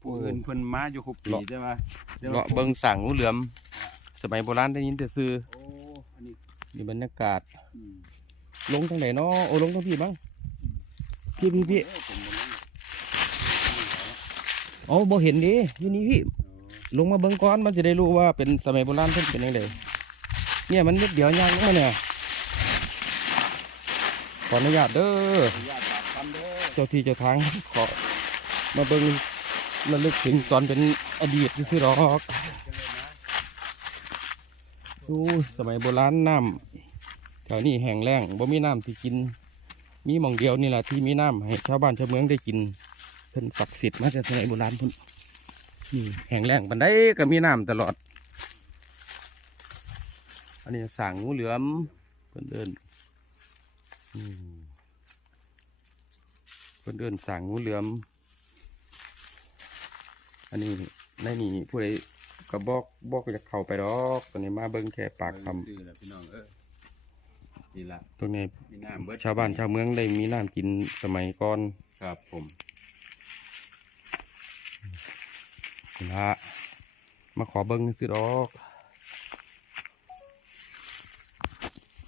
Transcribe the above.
ผู้อื่นเพิ่นมาอยู่คุปปีเลาะใช่ไหมแต่ว่เลาะเบิ่งสั่งงูเหลือม สมัยโบราณได้ยินแต่ซื้อโอ้อันนี้นี่บรรยากาศอืมลงทางไหนเนาะโอ้ลงทางพี่บ้างพี่พี่พี่เออผมบ่รู้อ๋อบ่เห็นดิอยู่นี่พี่เออลงมาเบิ่งก่อนมันจะได้รู้ว่าเป็นสมัยโบราณเพิ่นเป็นยังไงเนี่ยมันนิดเดียวย่างลงมาเนี่ยขออนุญาตเด้อขออนุญาตฝากคำเด้อเจ้าที่เจ้าทางขอมาเบิ่ง ระลึกถึงตอนเป็นอดีตซื่อๆหรอกอู้สมัยโบราณน้ำแถวนี้แห้งแล้งบ่มีน้ำที่กิน มีมองเดียวนี่แหละที่มีน้ำให้ชาวบ้านชาวเมืองได้กินเพิ่นศักดิ์สิทธิ์มาจากสมัยโบราณพิ่นนี่แห้งแล้งปันได้ก็มีน้ำตลอด อันนี้สร้างงูเหลือมเพิ่นเดินเพิ่นเดินสั่งงูเหลือม อันนี้ในนี่ผู้ใดก็บอกบอกจะเข้าไปดอกตอนนี้มาเบิ่งแค่ปากคซื้อแล้วพี่น้องเออนี่ล่ะำตรงนี้มีน้ำเบิดชาวบ้านชาวเมืองได้มีน้ำกินสมัยก่อนครับผมละมาขอเบิ่งซื้อดอก